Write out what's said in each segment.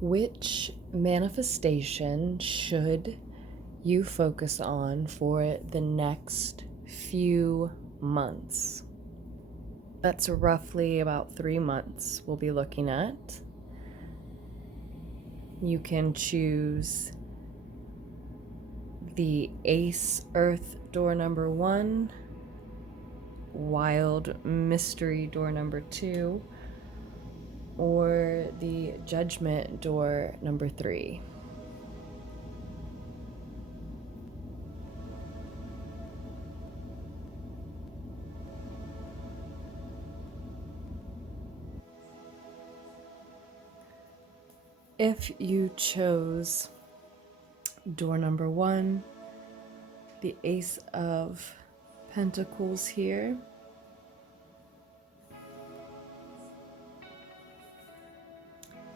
Which manifestation should you focus on for the next few months? That's roughly about 3 months we'll be looking at. You can choose the Ace Earth door number 1, Wild Mystery door number 2, or the Judgment door number 3. If you chose door number 1, the Ace of Pentacles here,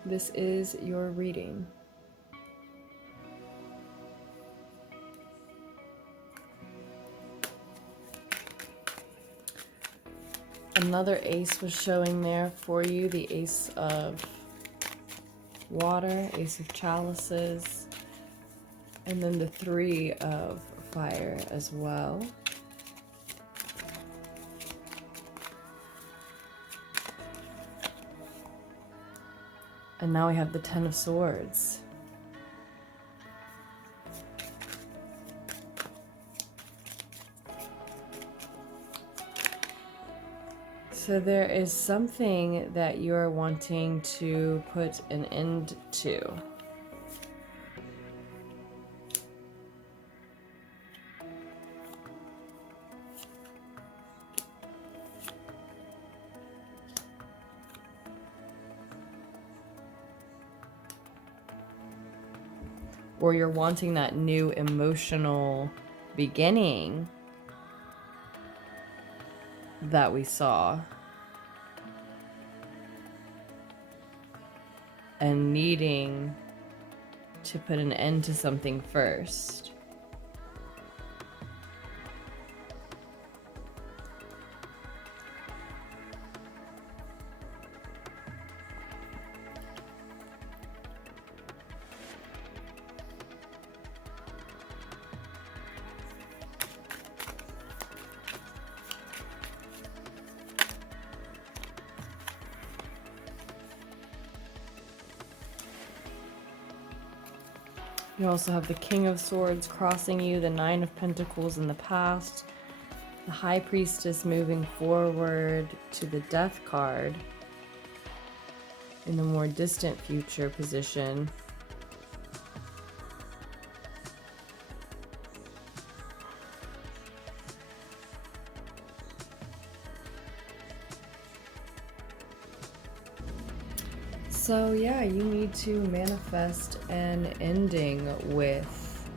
this is your reading. Another ace was showing there for you, the Ace of Water, Ace of Chalices, and then the 3 of Fire as well. And now we have the 10 of Swords. So there is something that you are wanting to put an end to. Or you're wanting that new emotional beginning that we saw, and needing to put an end to something first. You also have the King of Swords crossing you, the 9 of Pentacles in the past, the High Priestess moving forward to the Death card in the more distant future position. So yeah, you need to manifest an ending with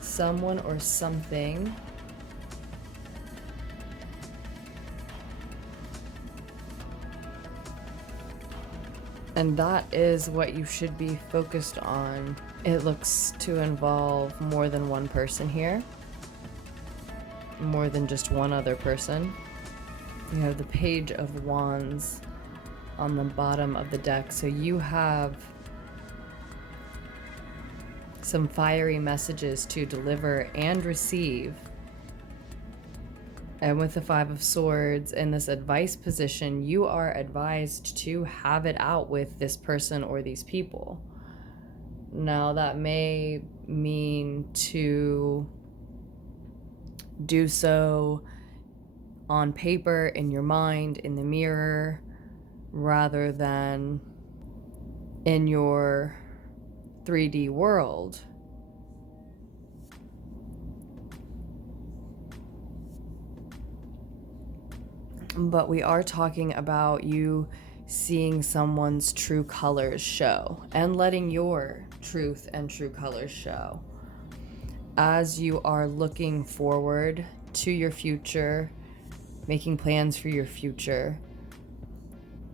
someone or something. And that is what you should be focused on. It looks to involve more than one person here. More than just one other person. You have the Page of Wands on the bottom of the deck, so you have some fiery messages to deliver and receive. And with the 5 of Swords in this advice position, you are advised to have it out with this person or these people. Now that may mean to do so on paper, in your mind, in the mirror, rather than in your 3D world. But we are talking about you seeing someone's true colors show and letting your truth and true colors show as you are looking forward to your future, making plans for your future,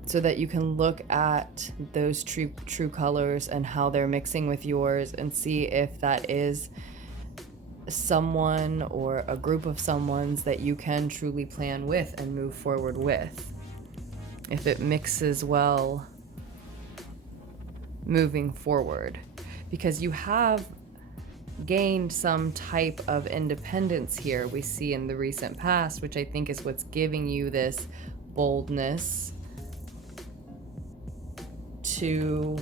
so that you can look at those true colors and how they're mixing with yours and see if that is someone or a group of someone's that you can truly plan with and move forward with. If it mixes well, moving forward, because you have gained some type of independence here, we see in the recent past, which I think is what's giving you this boldness to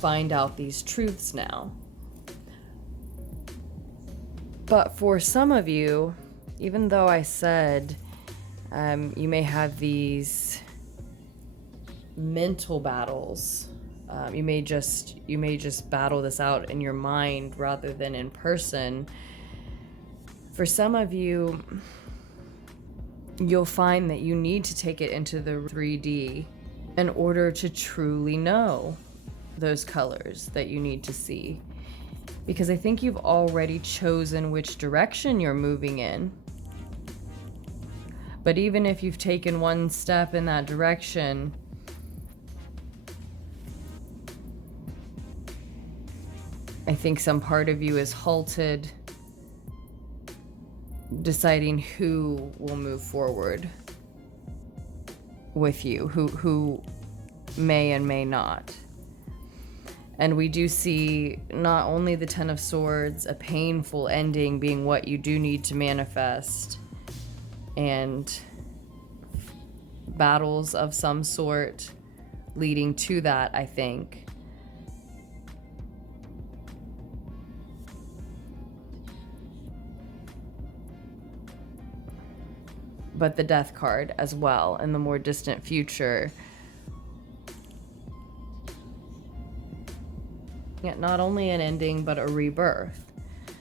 find out these truths now. But for some of you, even though I said you may have these mental battles, you may just battle this out in your mind rather than in person. For some of you, you'll find that you need to take it into the 3D in order to truly know those colors that you need to see. Because I think you've already chosen which direction you're moving in. But even if you've taken one step in that direction, I think some part of you is halted, deciding who will move forward with you, who may and may not. And we do see not only the Ten of Swords, a painful ending being what you do need to manifest, and battles of some sort leading to that, I think. But the Death card as well in the more distant future. Yeah, not only an ending, but a rebirth.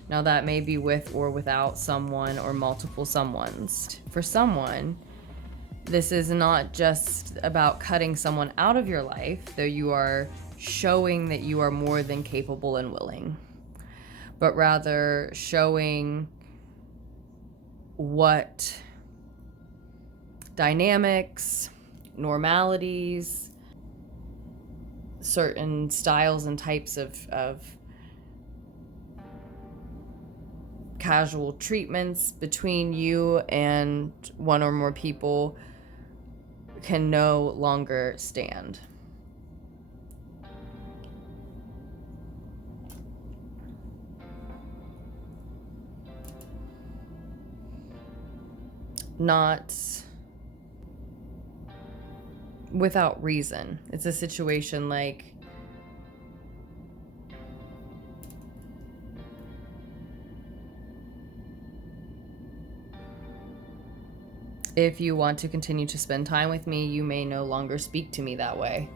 Now that may be with or without someone or multiple someones. For someone, this is not just about cutting someone out of your life, though you are showing that you are more than capable and willing, but rather showing what dynamics, normalities, certain styles and types of casual treatments between you and one or more people can no longer stand. Not without reason. It's a situation like if you want to continue to spend time with me, you may no longer speak to me that way.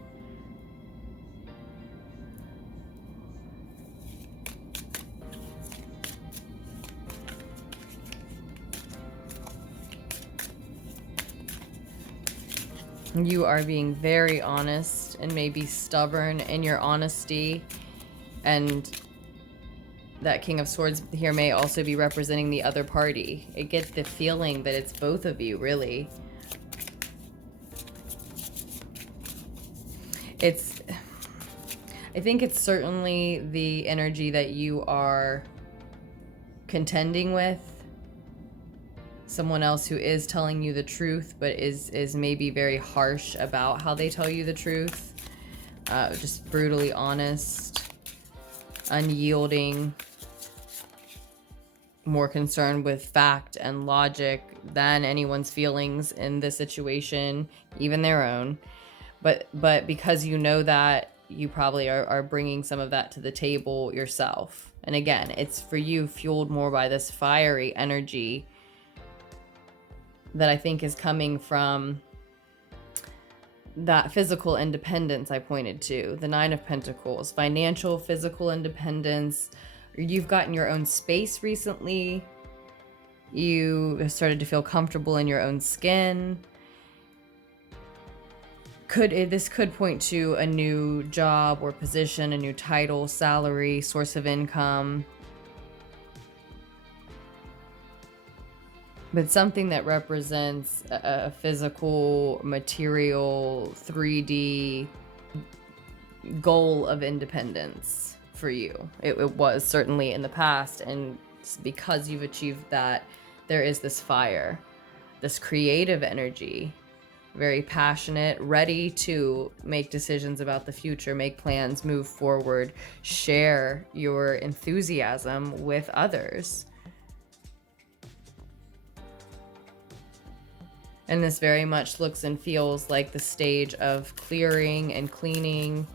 You are being very honest and maybe stubborn in your honesty, and that King of Swords here may also be representing the other party. I get the feeling that it's both of you, really. I think it's certainly the energy that you are contending with. Someone else who is telling you the truth, but is maybe very harsh about how they tell you the truth. Just brutally honest, unyielding, more concerned with fact and logic than anyone's feelings in this situation, even their own. But because you know that, you probably are bringing some of that to the table yourself. And again, it's for you fueled more by this fiery energy that I think is coming from that physical independence I pointed to, the Nine of Pentacles, financial, physical independence. You've gotten your own space recently. You have started to feel comfortable in your own skin. This could point to a new job or position, a new title, salary, source of income. But something that represents a physical, material, 3D goal of independence for you. It was certainly in the past, and because you've achieved that, there is this fire, this creative energy very passionate, ready to make decisions about the future, make plans, move forward, share your enthusiasm with others. And this very much looks and feels like the stage of clearing and cleaning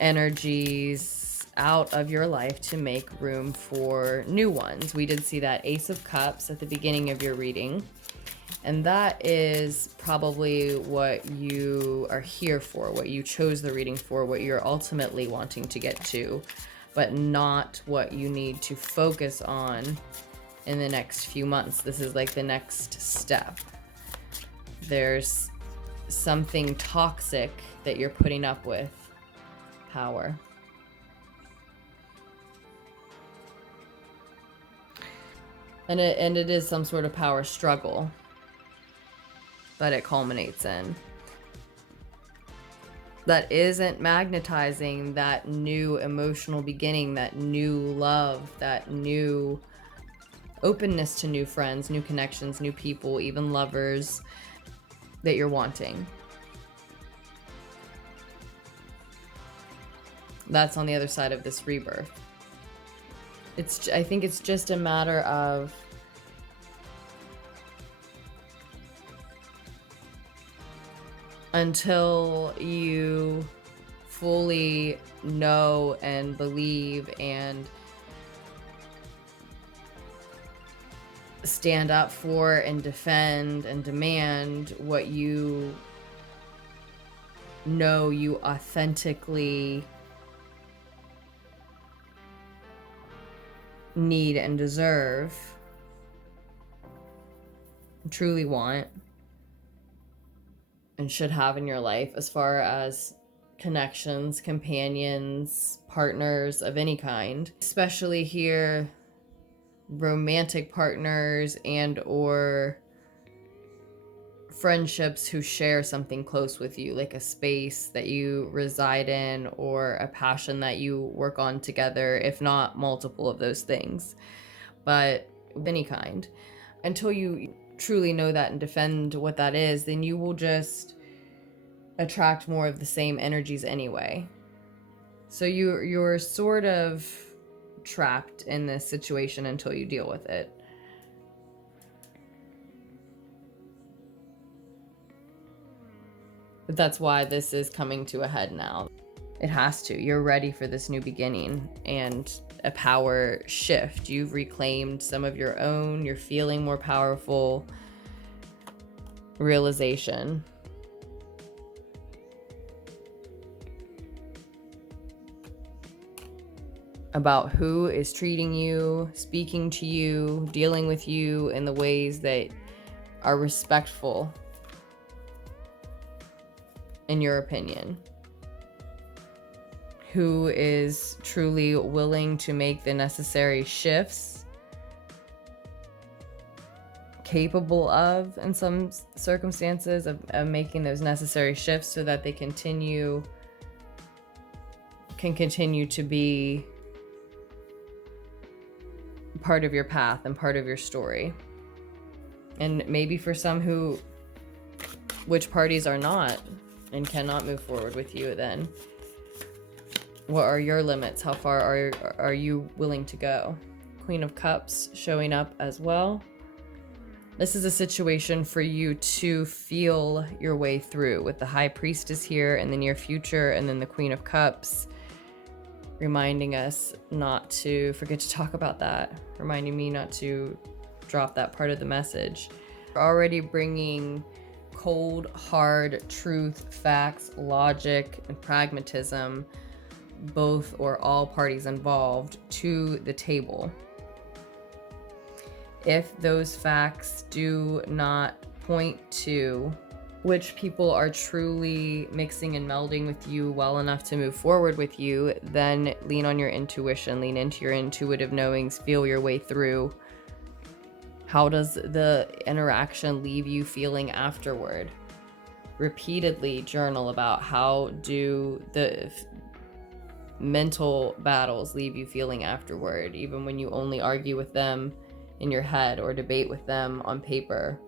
energies out of your life to make room for new ones. We did see that Ace of Cups at the beginning of your reading. And that is probably what you are here for, what you chose the reading for, what you're ultimately wanting to get to, but not what you need to focus on in the next few months. This is like the next step. There's something toxic that you're putting up with. Power. And it is some sort of power struggle that it culminates in. That isn't magnetizing that new emotional beginning, that new love, that new openness to new friends, new connections, new people, even lovers that you're wanting. That's on the other side of this rebirth. I think it's just a matter of until you fully know and believe and stand up for and defend and demand what you know you authentically need and deserve, truly want, and should have in your life as far as connections, companions, partners of any kind, especially here romantic partners and or friendships who share something close with you, like a space that you reside in or a passion that you work on together, if not multiple of those things, but of any kind. Until you truly know that and defend what that is, then you will just attract more of the same energies anyway. So you're sort of trapped in this situation until you deal with it. But that's why this is coming to a head now. It has to. You're ready for this new beginning and a power shift. You've reclaimed some of your own. You're feeling more powerful. Realization. About who is treating you, speaking to you, dealing with you in the ways that are respectful, in your opinion. Who is truly willing to make the necessary shifts, capable of, in some circumstances, of making those necessary shifts so that they can continue to be part of your path and part of your story. And maybe for some which parties are not and cannot move forward with you, then what are your limits? How far are you willing to go? Queen of Cups showing up as well. This is a situation for you to feel your way through, with the High Priestess here in the near future, and then the Queen of Cups reminding us not to forget to talk about that, reminding me not to drop that part of the message. We're already bringing cold, hard truth, facts, logic, and pragmatism, both or all parties involved, to the table. If those facts do not point to which people are truly mixing and melding with you well enough to move forward with you, then lean on your intuition, lean into your intuitive knowings, feel your way through. How does the interaction leave you feeling afterward? Repeatedly journal about how do the mental battles leave you feeling afterward, even when you only argue with them in your head or debate with them on paper.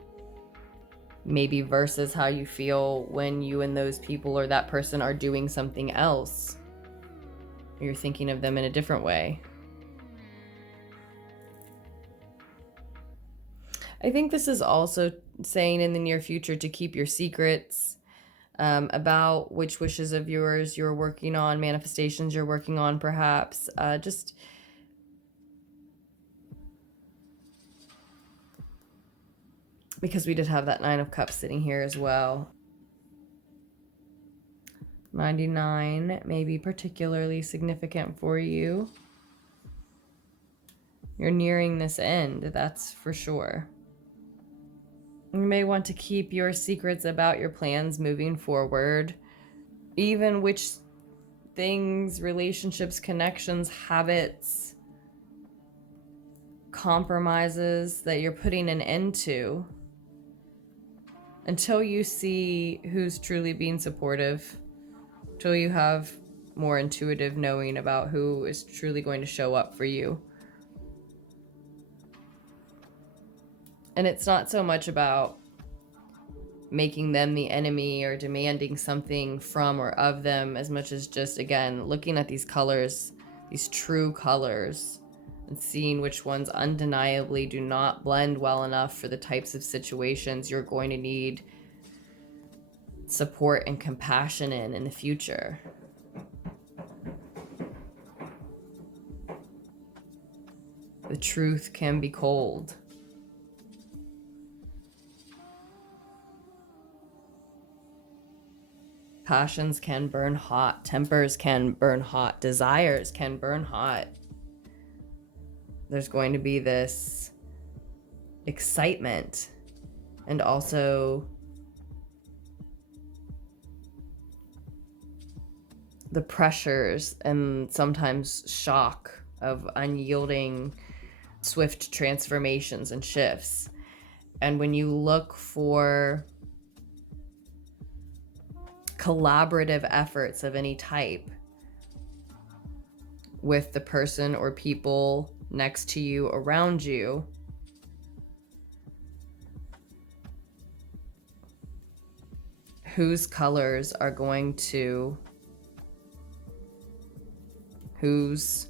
maybe versus how you feel when you and those people or that person are doing something else. You're thinking of them in a different way. I think this is also saying in the near future to keep your secrets about which wishes of yours you're working on, manifestations you're working on, perhaps. Just because we did have that 9 of Cups sitting here as well. 99 may be particularly significant for you. You're nearing this end, that's for sure. You may want to keep your secrets about your plans moving forward. Even which things, relationships, connections, habits, compromises that you're putting an end to. Until you see who's truly being supportive. Until you have more intuitive knowing about who is truly going to show up for you. And it's not so much about making them the enemy or demanding something from or of them as much as just, again, looking at these colors, these true colors, and seeing which ones undeniably do not blend well enough for the types of situations you're going to need support and compassion in the future. The truth can be cold. Passions can burn hot. Tempers can burn hot. Desires can burn hot. There's going to be this excitement and also the pressures and sometimes shock of unyielding, swift transformations and shifts. And when you look for collaborative efforts of any type with the person or people next to you, around you, whose colors are going to, whose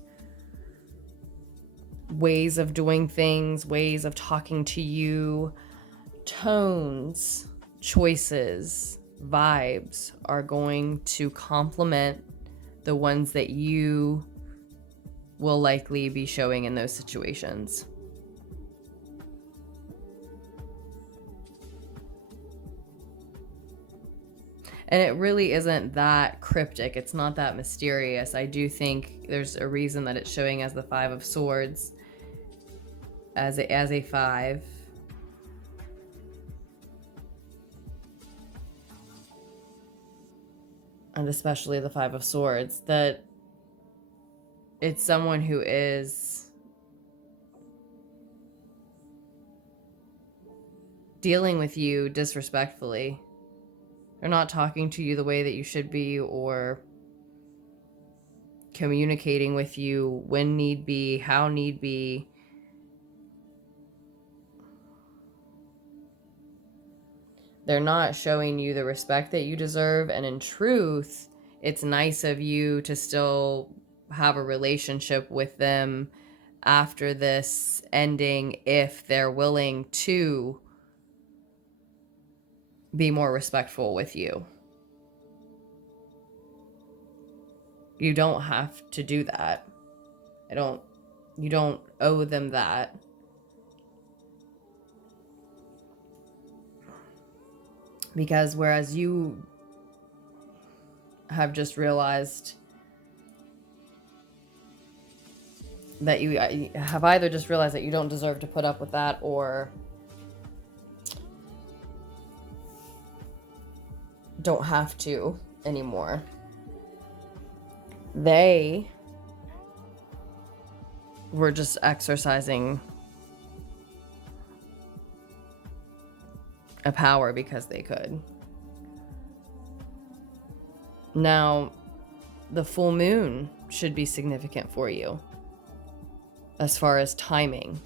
ways of doing things, ways of talking to you, tones, choices, vibes are going to complement the ones that you will likely be showing in those situations. And it really isn't that cryptic. It's not that mysterious. I do think there's a reason that it's showing as the 5 of Swords, as a 5. And especially the 5 of Swords, that it's someone who is dealing with you disrespectfully. They're not talking to you the way that you should be, or communicating with you when need be, how need be. They're not showing you the respect that you deserve, and in truth, it's nice of you to still have a relationship with them after this ending if they're willing to be more respectful with you. You don't have to do that. You don't owe them that. Because whereas you have just realized that you have either just realized that you don't deserve to put up with that, or don't have to anymore. They were just exercising a power because they could. Now, the full moon should be significant for you as far as timing.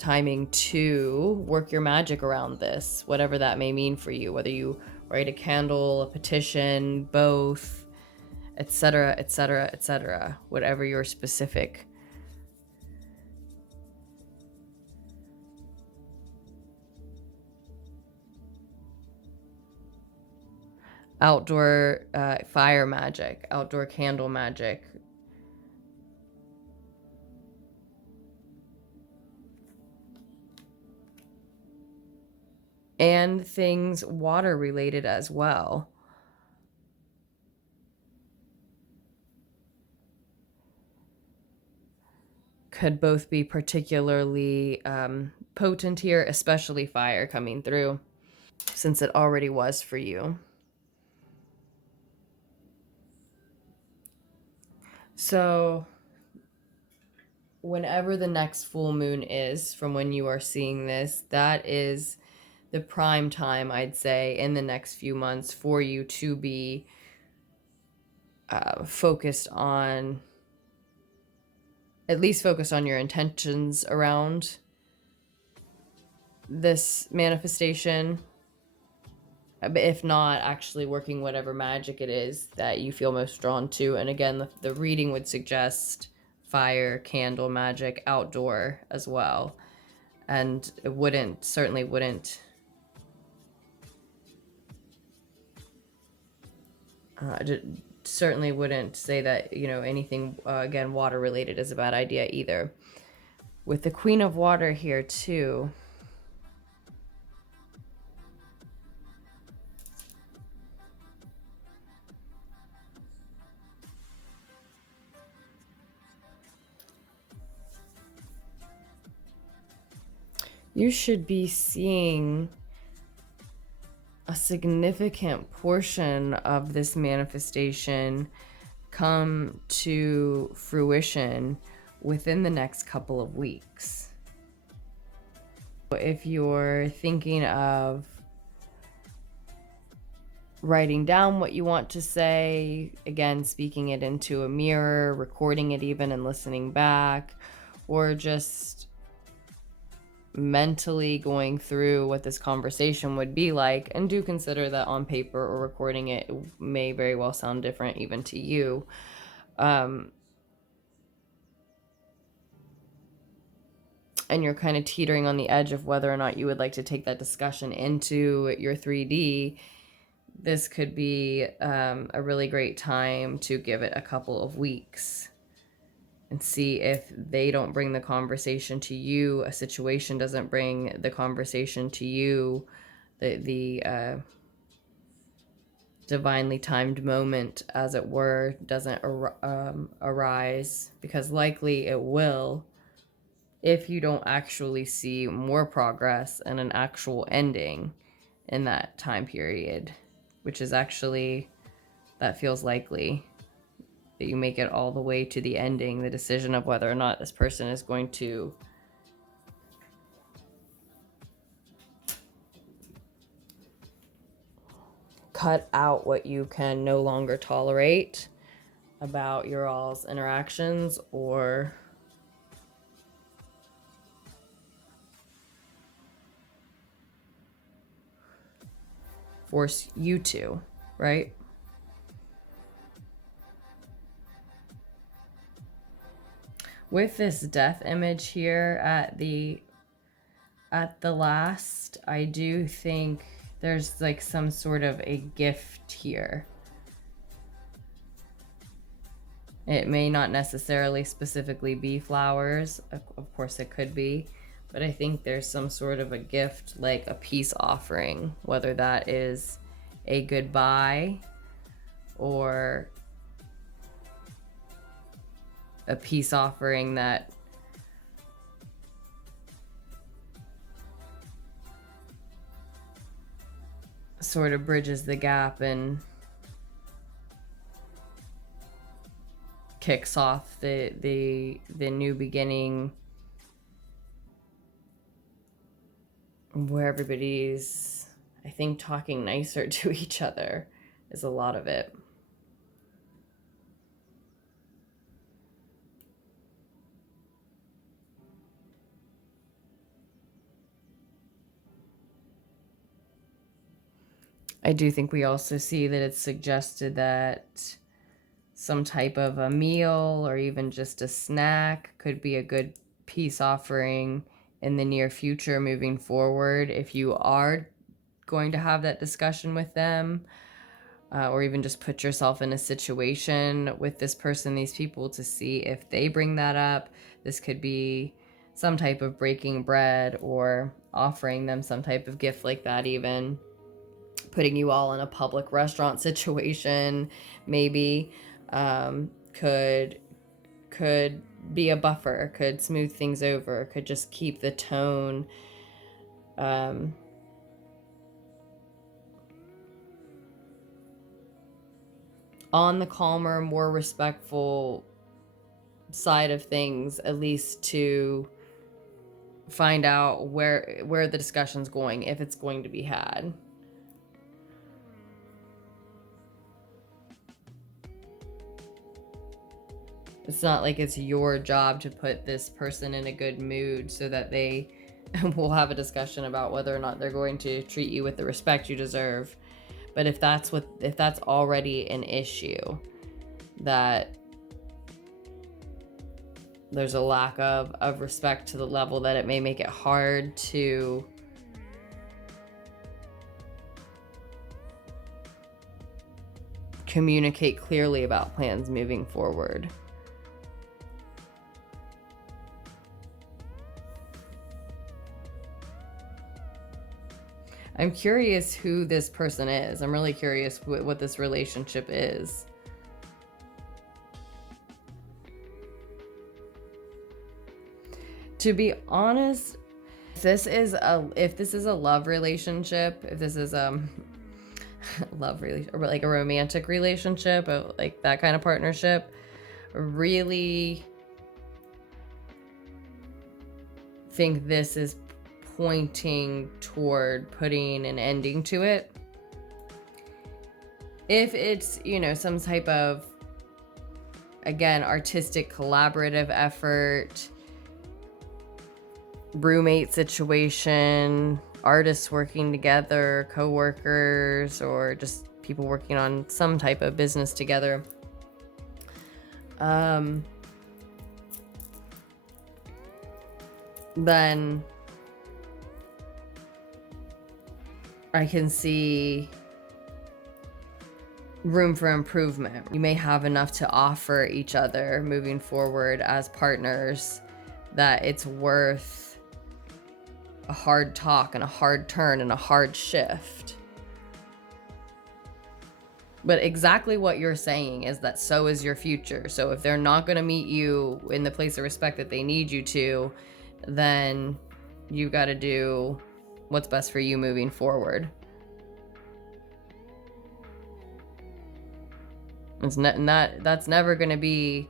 timing to work your magic around this, whatever that may mean for you, whether you write a candle, a petition, both, etc., etc., etc., whatever your specific outdoor fire magic, outdoor candle magic. And things water related as well. Could both be particularly potent here, especially fire coming through, since it already was for you. So whenever the next full moon is from when you are seeing this, that is the prime time, I'd say, in the next few months for you to be focused on, at least focused on your intentions around this manifestation. If not, actually working whatever magic it is that you feel most drawn to. And again, the reading would suggest fire, candle magic, outdoor as well. And it certainly wouldn't say that, anything, again, water related is a bad idea either. With the Queen of Water here too, you should be seeing a significant portion of this manifestation come to fruition within the next couple of weeks. If you're thinking of writing down what you want to say, again, speaking it into a mirror, recording it even and listening back, or just mentally going through what this conversation would be like, and do consider that on paper or recording it may very well sound different even to you. And you're kind of teetering on the edge of whether or not you would like to take that discussion into your 3D, this could be a really great time to give it a couple of weeks and see if they don't bring the conversation to you, a situation doesn't bring the conversation to you, the divinely timed moment, as it were, doesn't arise, because likely it will if you don't actually see more progress and an actual ending in that time period, which is actually, that feels likely, that you make it all the way to the ending, the decision of whether or not this person is going to cut out what you can no longer tolerate about your all's interactions, or force you to, right? With this death image here at the last, I do think there's like some sort of a gift here. It may not necessarily specifically be flowers, of course it could be, but I think there's some sort of a gift, like a peace offering, whether that is a goodbye or a peace offering that sort of bridges the gap and kicks off the new beginning, where everybody's, I think, talking nicer to each other is a lot of it. I do think we also see that it's suggested that some type of a meal or even just a snack could be a good peace offering in the near future moving forward if you are going to have that discussion with them, or even just put yourself in a situation with this person, these people, to see if they bring that up. This could be some type of breaking bread or offering them some type of gift like that, even putting you all in a public restaurant situation maybe, could be a buffer, could smooth things over, could just keep the tone on the calmer, more respectful side of things, at least to find out where the discussion's going, if it's going to be had. It's not like it's your job to put this person in a good mood so that they will have a discussion about whether or not they're going to treat you with the respect you deserve. But if that's already an issue, that there's a lack of respect to the level that it may make it hard to communicate clearly about plans moving forward. I'm curious who this person is. I'm really curious what this relationship is. To be honest, if this is a love relationship, if this is love relationship, or like a romantic relationship, like that kind of partnership, really think this is pointing toward putting an ending to it. If it's, some type of, again, artistic collaborative effort, roommate situation, artists working together, co-workers, or just people working on some type of business together, then I can see room for improvement. You may have enough to offer each other moving forward as partners that it's worth a hard talk and a hard turn and a hard shift. But exactly what you're saying is that so is your future. So if they're not going to meet you in the place of respect that they need you to, then you got to do what's best for you moving forward. It's that's never going to be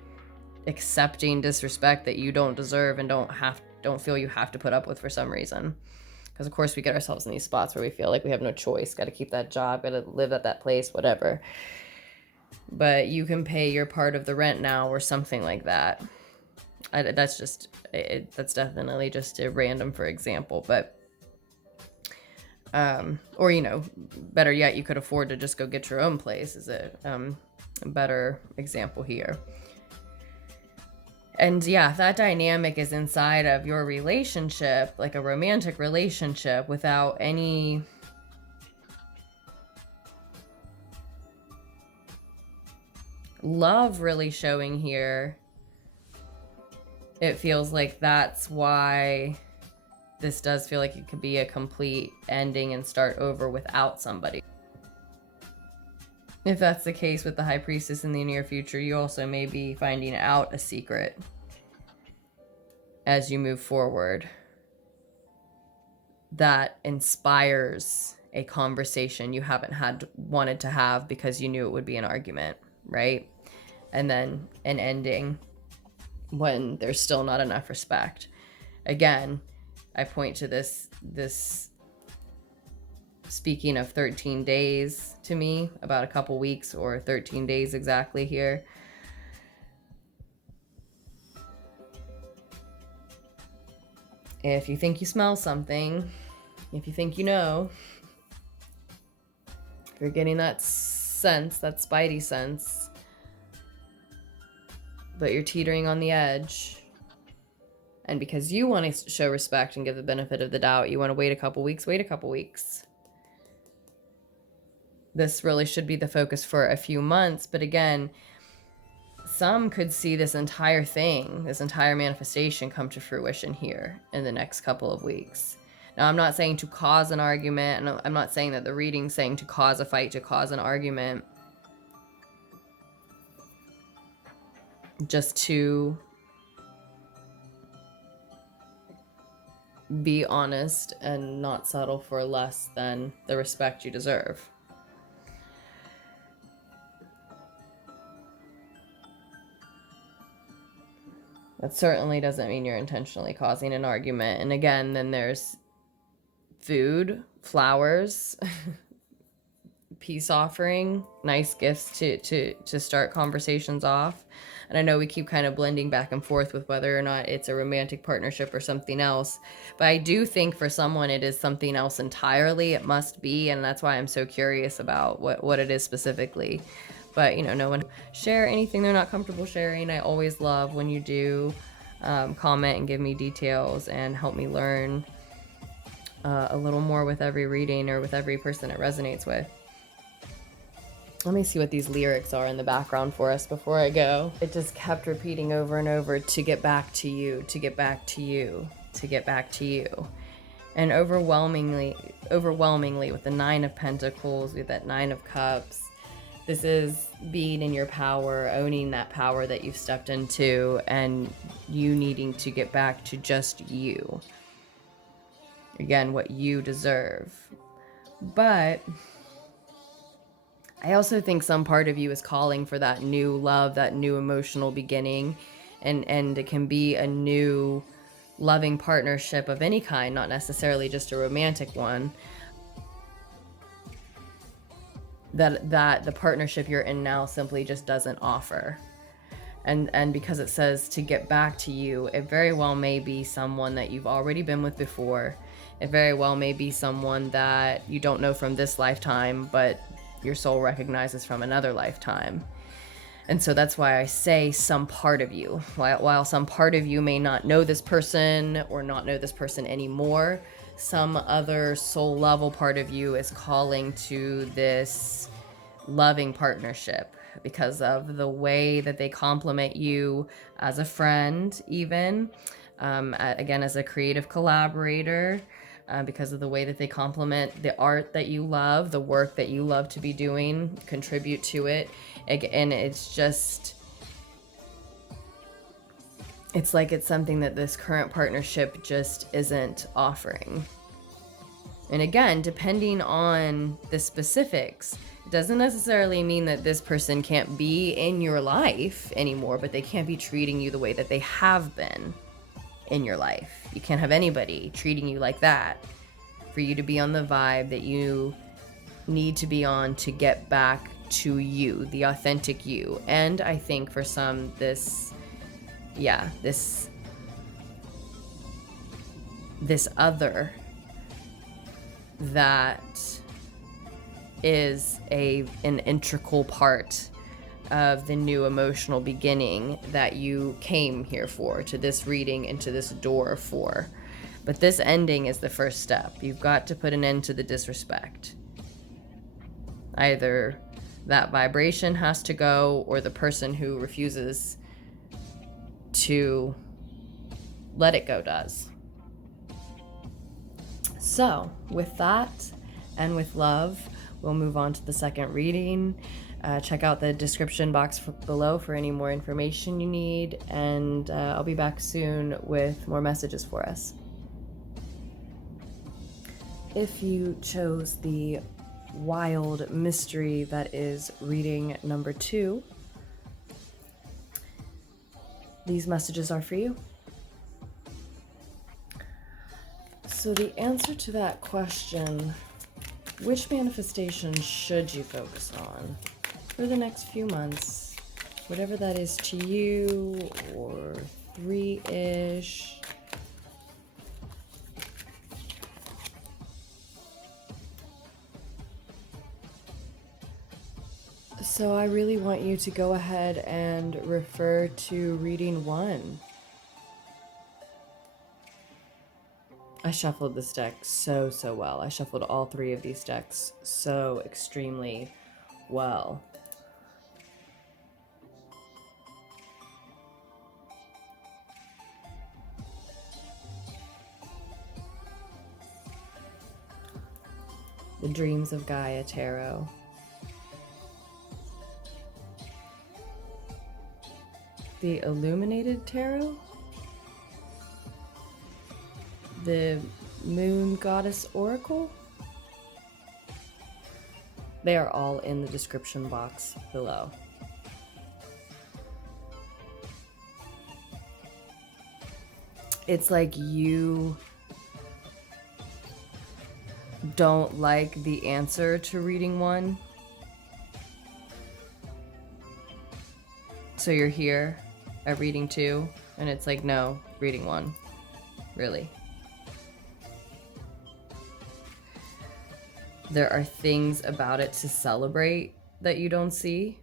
accepting disrespect that you don't deserve and don't feel you have to put up with for some reason. Because of course we get ourselves in these spots where we feel like we have no choice, got to keep that job, got to live at that place, whatever. But you can pay your part of the rent now or something like that. That's definitely just a random for example, but or better yet, you could afford to just go get your own place is a better example here. And yeah, if that dynamic is inside of your relationship, like a romantic relationship, without any love really showing here, it feels like that's why this does feel like it could be a complete ending and start over without somebody. If that's the case with the High Priestess in the near future, you also may be finding out a secret as you move forward that inspires a conversation you haven't wanted to have because you knew it would be an argument, right? And then an ending when there's still not enough respect. Again, I point to this speaking of 13 days to me, about a couple weeks or 13 days exactly here. If you think you smell something, if you think you know, You're getting that sense, that spidey sense, but you're teetering on the edge. And because you want to show respect and give the benefit of the doubt, you want to wait a couple weeks, wait a couple weeks. This really should be the focus for a few months. But again, some could see this entire thing, this entire manifestation come to fruition here in the next couple of weeks. Now, I'm not saying to cause an argument, and I'm not saying that the reading's saying to cause a fight, to cause an argument. Just to be honest and not settle for less than the respect you deserve. That certainly doesn't mean you're intentionally causing an argument. And again, then there's food, flowers, peace offering, nice gifts to start conversations off. And I know we keep kind of blending back and forth with whether or not it's a romantic partnership or something else. But I do think for someone it is something else entirely. It must be. And that's why I'm so curious about what it is specifically. But, you know, no one share anything they're not comfortable sharing. I always love when you do comment and give me details and help me learn a little more with every reading or with every person it resonates with. Let me see what these lyrics are in the background for us before I go. It just kept repeating over and over, to get back to you, to get back to you, to get back to you. And overwhelmingly with the 9 of Pentacles, with that 9 of Cups, this is being in your power, owning that power that you've stepped into, and you needing to get back to just you. Again, what you deserve. But I also think some part of you is calling for that new love, that new emotional beginning, and it can be a new loving partnership of any kind, not necessarily just a romantic one. That the partnership you're in now simply just doesn't offer. And because it says to get back to you, it very well may be someone that you've already been with before. It very well may be someone that you don't know from this lifetime, but your soul recognizes from another lifetime. And so that's why I say some part of you. While some part of you may not know this person or not know this person anymore, some other soul level part of you is calling to this loving partnership because of the way that they complement you as a friend, even again as a creative collaborator, because of the way that they complement the art that you love, the work that you love to be doing, contribute to it. And it's just, it's like it's something that this current partnership just isn't offering. And again, depending on the specifics, it doesn't necessarily mean that this person can't be in your life anymore, but they can't be treating you the way that they have been in your life. You can't have anybody treating you like that for you to be on the vibe that you need to be on to get back to you, the authentic you. And I think for some, this other that is an integral part of the new emotional beginning that you came here for, to this reading and to this door for. But this ending is the first step. You've got to put an end to the disrespect. Either that vibration has to go, or the person who refuses to let it go does. So, with that and with love, we'll move on to the second reading. Check out the description box below for any more information you need, and I'll be back soon with more messages for us. If you chose the wild mystery that is reading number 2, these messages are for you. So the answer to that question, which manifestation should you focus on for the next few months, whatever that is to you, or 3-ish. So I really want you to go ahead and refer to reading 1. I shuffled this deck so well. I shuffled all 3 of these decks so extremely well. The Dreams of Gaia Tarot. The Illuminated Tarot. The Moon Goddess Oracle. They are all in the description box below. It's like you don't like the answer to reading 1. So you're here at reading 2, and it's like, no, reading 1. Really. There are things about it to celebrate that you don't see.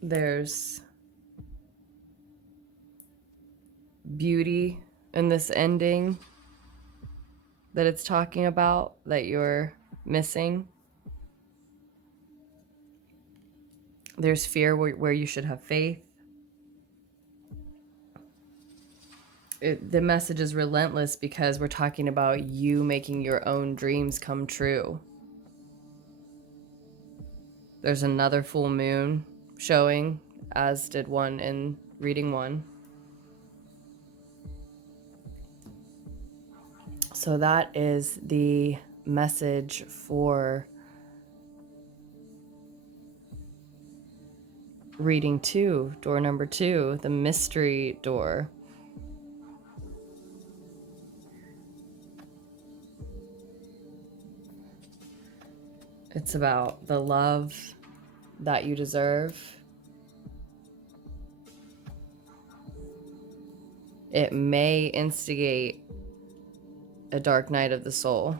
There's beauty in this ending that it's talking about that you're missing. There's fear where you should have faith. The message is relentless because we're talking about you making your own dreams come true. There's another full moon showing, as did one in reading 1. So that is the message for reading 2, door number 2, the mystery door. It's about the love that you deserve. It may instigate a dark night of the soul.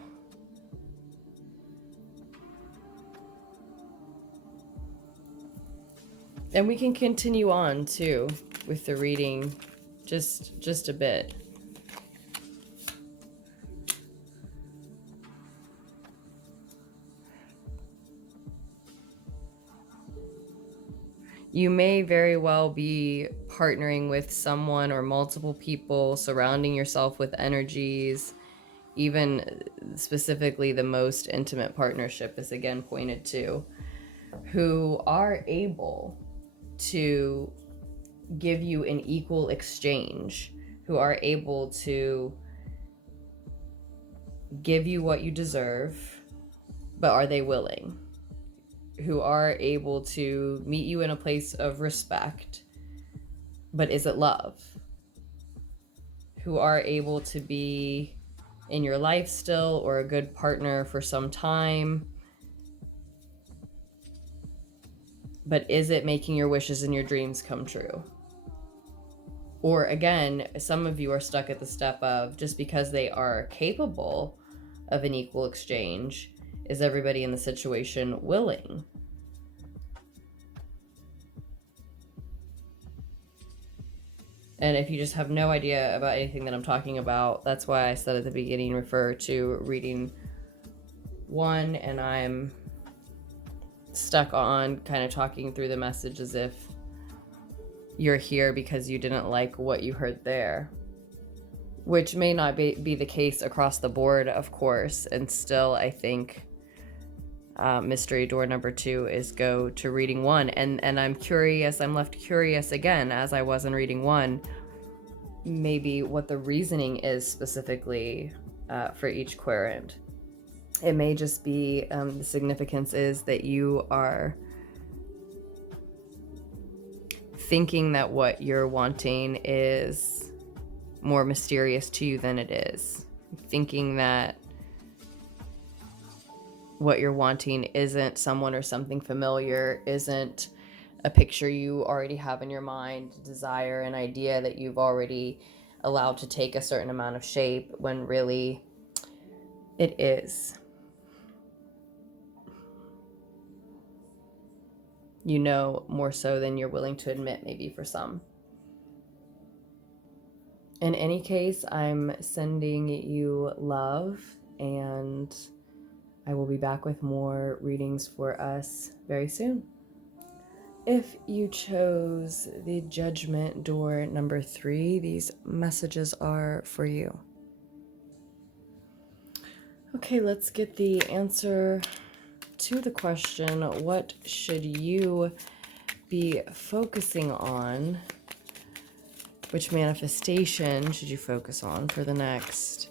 And we can continue on too with the reading just a bit. You may very well be partnering with someone or multiple people, surrounding yourself with energies. Even specifically the most intimate partnership is again pointed to, who are able to give you an equal exchange, who are able to give you what you deserve, but are they willing? Who are able to meet you in a place of respect, but is it love? Who are able to be in your life still, or a good partner for some time, but is it making your wishes and your dreams come true? Or again, some of you are stuck at the step of, just because they are capable of an equal exchange, is everybody in the situation willing? And if you just have no idea about anything that I'm talking about, that's why I said at the beginning, refer to reading 1, and I'm stuck on kind of talking through the message as if you're here because you didn't like what you heard there, which may not be the case across the board, of course. And still, I think mystery door number 2 is go to reading 1. And I'm curious, I'm left curious again, as I was in reading 1, maybe what the reasoning is specifically for each querent. It may just be the significance is that you are thinking that what you're wanting is more mysterious to you than it is. Thinking that what you're wanting isn't someone or something familiar, isn't a picture you already have in your mind, desire, an idea that you've already allowed to take a certain amount of shape, when really it is. You know, more so than you're willing to admit, maybe for some. In any case, I'm sending you love, and I will be back with more readings for us very soon. If you chose the Judgment door number 3, these messages are for you. Okay, let's get the answer to the question, what should you be focusing on? Which manifestation should you focus on for the next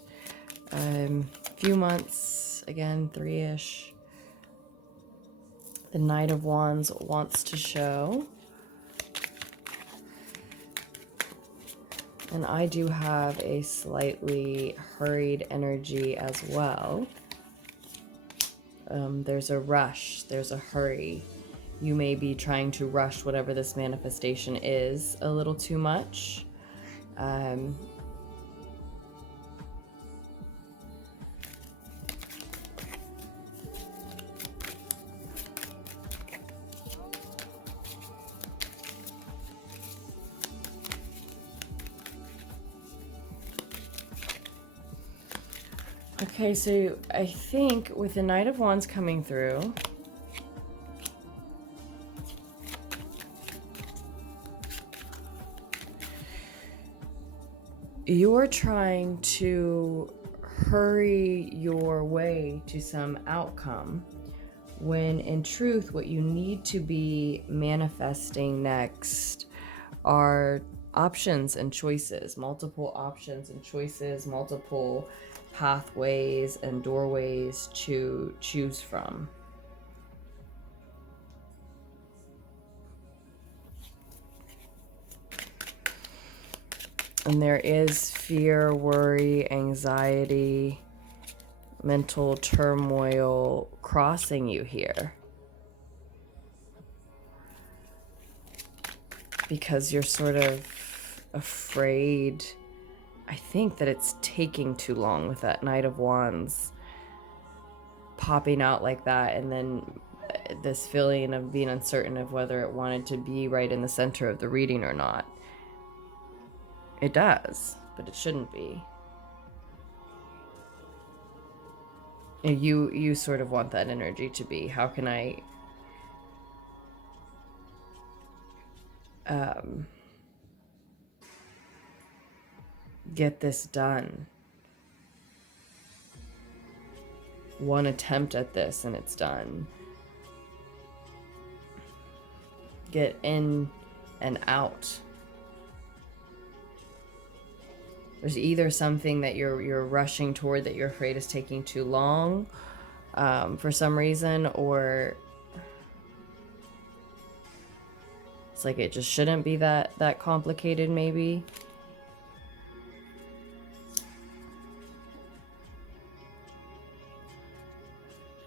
few months? Again, 3-ish. The Knight of Wands wants to show. And I do have a slightly hurried energy as well. There's a rush, there's a hurry. You may be trying to rush whatever this manifestation is a little too much. Okay, so I think with the Knight of Wands coming through, you're trying to hurry your way to some outcome, when in truth what you need to be manifesting next are options and choices, multiple options and choices, multiple pathways and doorways to choose from. And there is fear, worry, anxiety, mental turmoil crossing you here. Because you're sort of afraid, I think, that it's taking too long with that Knight of Wands popping out like that, and then this feeling of being uncertain of whether it wanted to be right in the center of the reading or not. It does, but it shouldn't be. You sort of want that energy to be, how can I get this done? One attempt at this and it's done. Get in and out. There's either something that you're rushing toward that you're afraid is taking too long for some reason, or it's like it just shouldn't be that complicated maybe.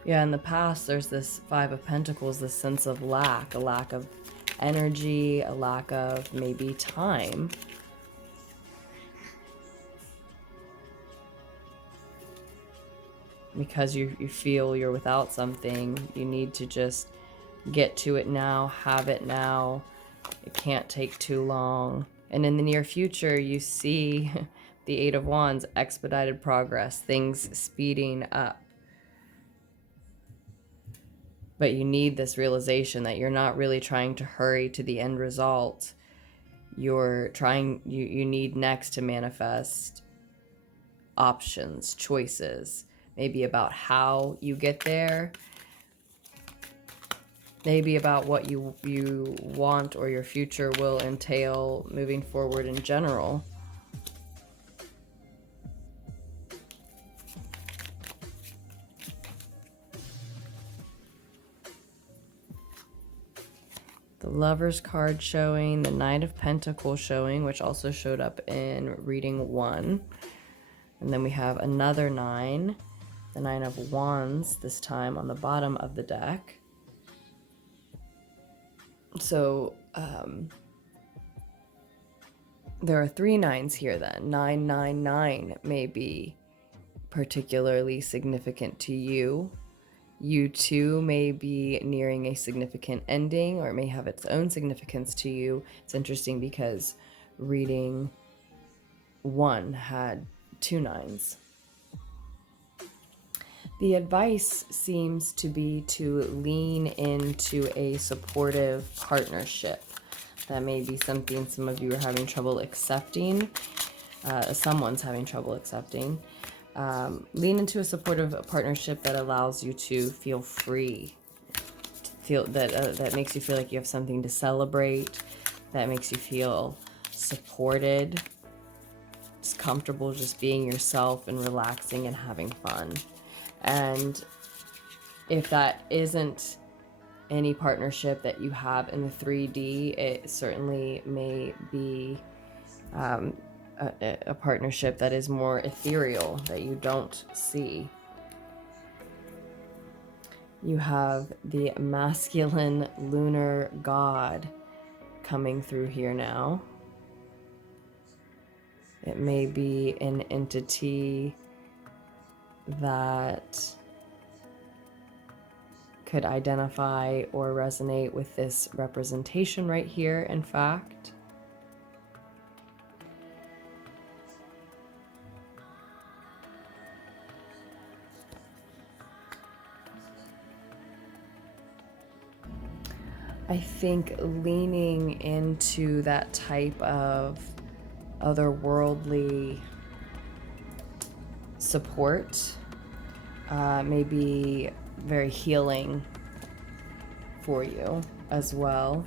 Yeah, in the past there's this 5 of Pentacles, this sense of lack, a lack of energy, a lack of maybe time. Because you feel you're without something, you need to just get to it now, have it now. It can't take too long. And in the near future, you see the 8 of Wands, expedited progress, things speeding up. But you need this realization that you're not really trying to hurry to the end result. You're trying, you need next to manifest options, choices, maybe about how you get there, maybe about what you want or your future will entail moving forward in general. The Lovers card showing, the Knight of Pentacles showing, which also showed up in reading 1. And then we have another 9, the 9 of Wands, this time on the bottom of the deck. So there are 3 nines here then. 999 may be particularly significant to you. You too may be nearing a significant ending, or it may have its own significance to you. It's interesting because reading 1 had 2 nines. The advice seems to be to lean into a supportive partnership. That may be something some of you are having trouble accepting. Someone's having trouble accepting. Lean into a supportive partnership that allows you to feel free. Feel that makes you feel like you have something to celebrate. That makes you feel supported. It's comfortable just being yourself and relaxing and having fun. And if that isn't any partnership that you have in the 3D, it certainly may be a partnership that is more ethereal, that you don't see. You have the masculine lunar god coming through here now. It may be an entity that could identify or resonate with this representation right here, in fact. I think leaning into that type of otherworldly support may be very healing for you as well.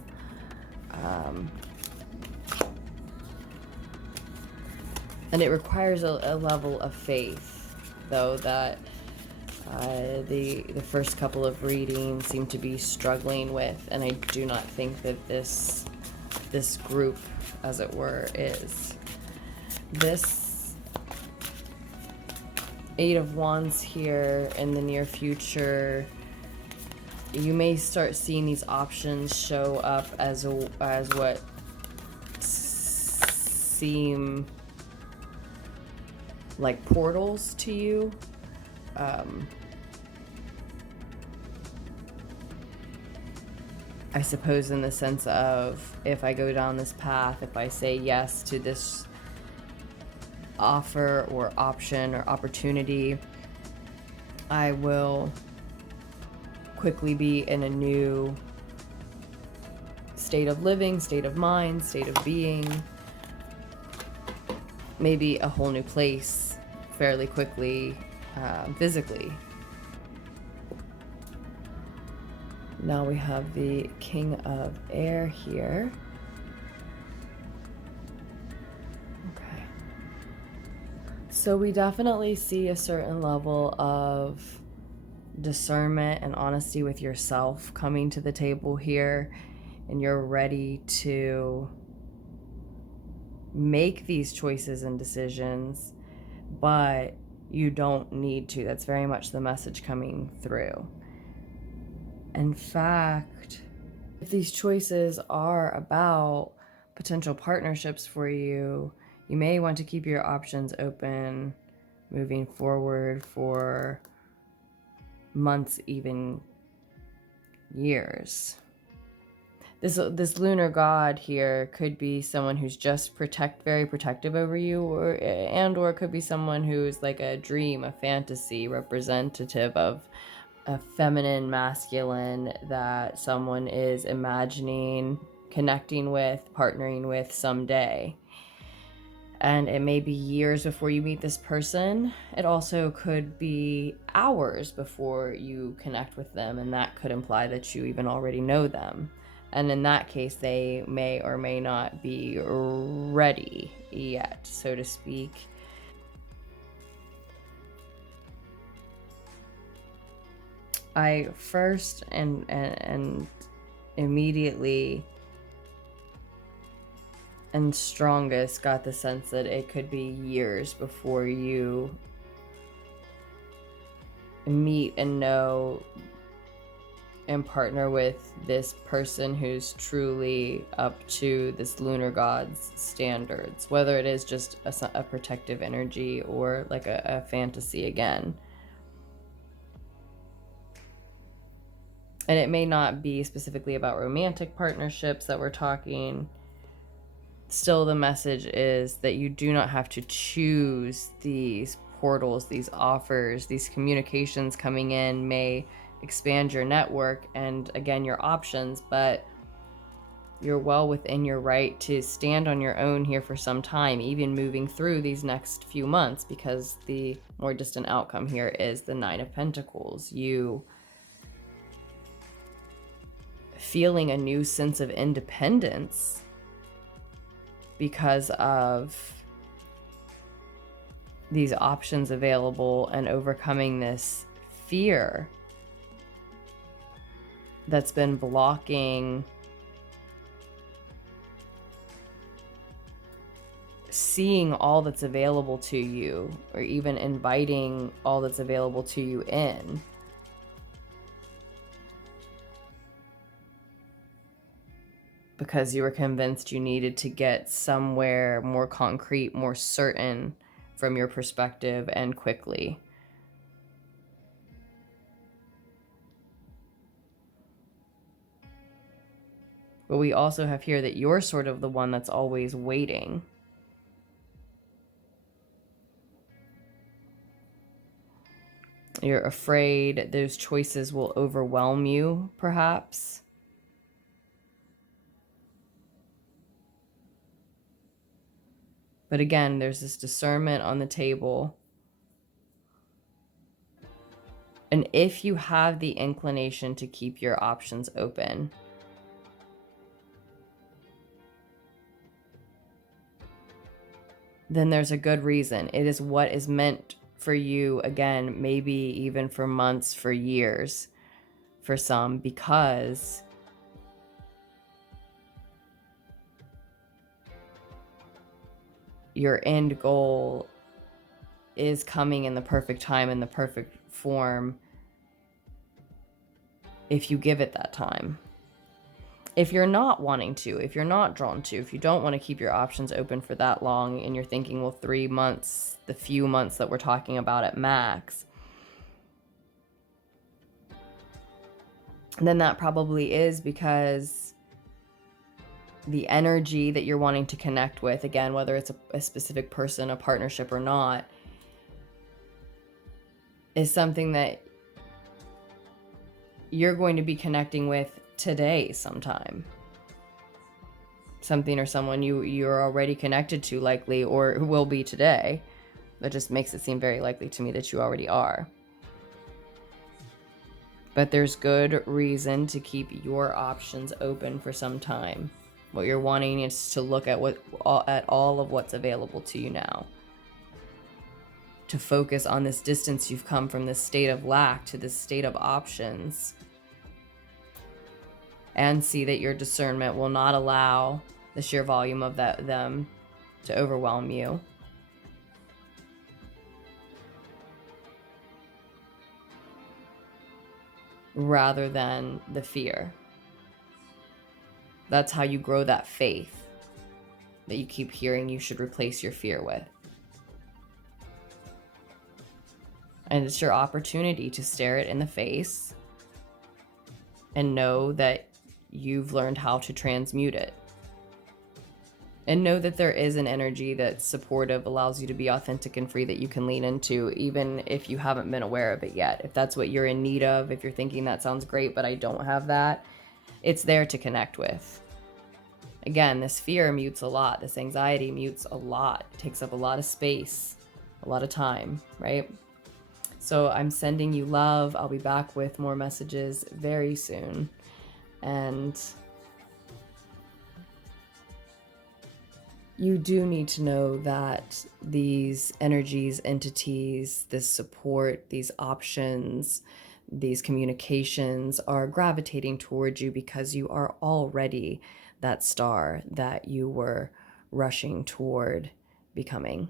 And it requires a level of faith, though, that the first couple of readings seem to be struggling with, and I do not think that this group, as it were, is. This 8 of Wands here in the near future, you may start seeing these options show up as what seem like portals to you. I suppose in the sense of, if I go down this path, if I say yes to this offer or option or opportunity, I will quickly be in a new state of living, state of mind, state of being, maybe a whole new place fairly quickly, physically. Now we have the King of Air here. Okay. So we definitely see a certain level of discernment and honesty with yourself coming to the table here, and you're ready to make these choices and decisions, but you don't need to. That's very much the message coming through. In fact, if these choices are about potential partnerships for you, you may want to keep your options open moving forward for months, even years. This lunar god here could be someone who's just very protective over you, or it could be someone who's like a dream, a fantasy representative of a feminine, masculine that someone is imagining connecting with, partnering with someday. And it may be years before you meet this person. It also could be hours before you connect with them, and that could imply that you even already know them. And in that case, they may or may not be ready yet, so to speak. I first and immediately and strongest got the sense that it could be years before you meet and know and partner with this person who's truly up to this lunar god's standards, whether it is just a protective energy or like a fantasy again. And it may not be specifically about romantic partnerships that we're talking. Still, the message is that you do not have to choose these portals, these offers, these communications coming in may expand your network and, again, your options, but you're well within your right to stand on your own here for some time, even moving through these next few months, because the more distant outcome here is the Nine of Pentacles. You feeling a new sense of independence because of these options available and overcoming this fear that's been blocking seeing all that's available to you, or even inviting all that's available to you in. Because you were convinced you needed to get somewhere more concrete, more certain from your perspective, and quickly. But we also have here that you're sort of the one that's always waiting. You're afraid those choices will overwhelm you, perhaps. But again, there's this discernment on the table. And if you have the inclination to keep your options open, then there's a good reason. It is what is meant for you, again, maybe even for months, for years, for some, because your end goal is coming in the perfect time, in the perfect form, if you give it that time. If you're not wanting to, if you're not drawn to, if you don't want to keep your options open for that long, and you're thinking, well, 3 months, the few months that we're talking about at max, then that probably is because the energy that you're wanting to connect with, again, whether it's a specific person, a partnership or not, is something that you're going to be connecting with today sometime. Something or someone you're already connected to, likely, or will be today. That just makes it seem very likely to me that you already are. But there's good reason to keep your options open for some time. What you're wanting is to look at all of what's available to you now. To focus on this distance you've come from this state of lack to this state of options. And see that your discernment will not allow the sheer volume of them to overwhelm you. Rather than the fear. That's how you grow that faith that you keep hearing you should replace your fear with. And it's your opportunity to stare it in the face and know that you've learned how to transmute it. And know that there is an energy that's supportive, allows you to be authentic and free, that you can lean into, even if you haven't been aware of it yet. If that's what you're in need of, if you're thinking that sounds great, but I don't have that, it's there to connect with. Again, this fear mutes a lot. This anxiety mutes a lot. It takes up a lot of space, a lot of time, right? So I'm sending you love. I'll be back with more messages very soon. And you do need to know that these energies, entities, this support, these options, these communications are gravitating towards you because you are already that star that you were rushing toward becoming.